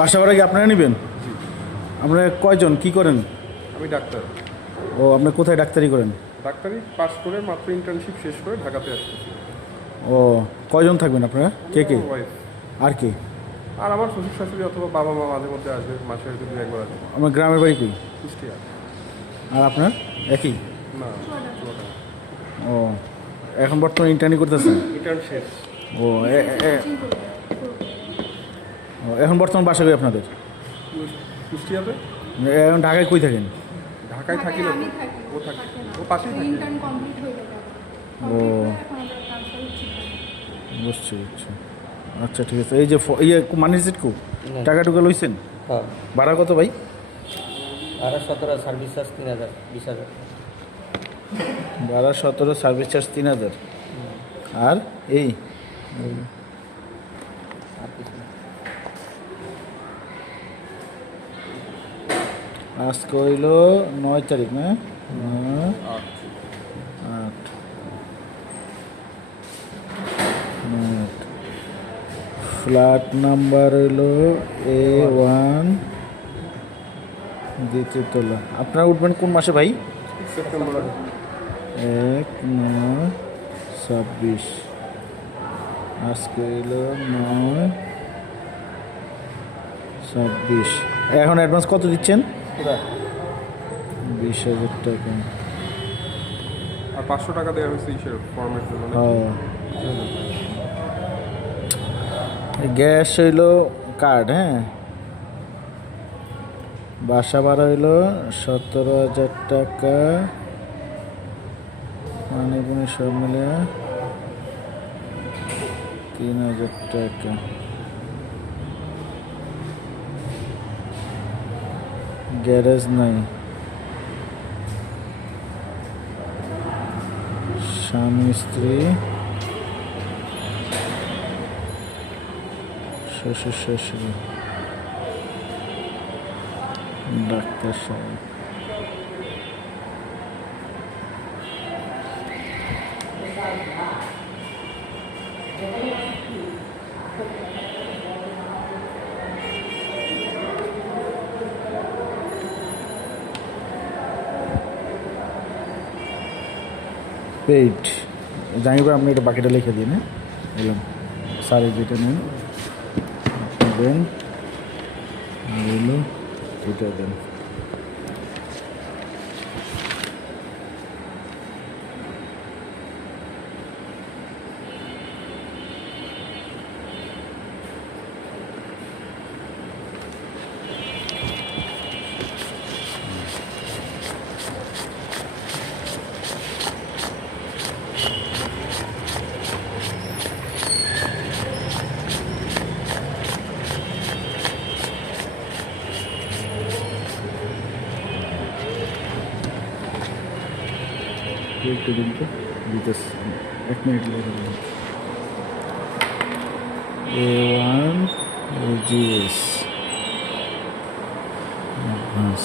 বাসা ভাড়া কি আপনারা নেবেন? আপনারা কয়জন, কি করেন? আমি ডাক্তার। ও, আপনি কোথায় ডাক্তারি করেন? ডাক্তারি পাস করে মাত্র ইন্টার্নশিপ শেষ করে ঢাকাতে আসতেছি। ও, কয়জন থাকবেন আপনারা? কে কে? ওয়াইফ আর কে? আর আমার শ্বশুর শাশুড়ি অথবা বাবা মা মাঝে মধ্যে আসবে, মাসে হয়তো 2-1 বার আসবে। আমার গ্রামের বাড়ি কই? কুষ্টিয়া। আর আপনার একই? না, চুয়াডাঙ্গা। ও, এখন বর্তমানে ইন্টার্নি করতেছেন? ইন্টার্ন শেষ। ও, এখন বর্তমান বাসা কই আপনাদের? কুষ্টিয়াতে। এখন ঢাকায় কই থাকেন? ঢাকায় থাকি না, ও থাকে, ও পাশেই থাকে। ও, বুঝছি বুঝছি। আচ্ছা ঠিক আছে। এই যে মানি রিসিট কো টাকা টুকা লইছেন? হ্যাঁ, ভাড়া কত ভাই? ভাড়া 17, সার্ভিস চার্জ 3000, 20,000। ভাড়া 17, সার্ভিস চার্জ 3000। আর এই আর কিছু না। আজকে হইল 9 তারিখ না? 8 ফ্ল্যাট নাম্বার হইল A1, দ্বিতীয় তলা। আপনারা উঠবেন কোন মাসে ভাই? সেপ্টেম্বর। 1/9/26। আজকে হইল 9/26। এখন অ্যাডভান্স কত দিচ্ছেন? পুরা 20,000 টাকা। আর 500 টাকা দেওয়া হয়েছে ইসের ফর্মের জন্য। গ্যাস হইল কার্ড, হ্যাঁ। বাসা ভাড়া হইল 17,000 টাকা, মানে কোনো সব মিলে 3,000 টাকা। গ্যারেজ নাই, স্বামী স্ত্রী, শ্বশুর শাশুড়ি, ডাক্তার সাহেব। পেইড জানিবার, আপনি এটা বাকিটা লিখে দিন। হ্যাঁ, বললাম স্যার যেটা নেন দেন, এটা দেন। একটু দিন তো, দিতেছি 1 মিনিট লেগে। A1 OGS advance.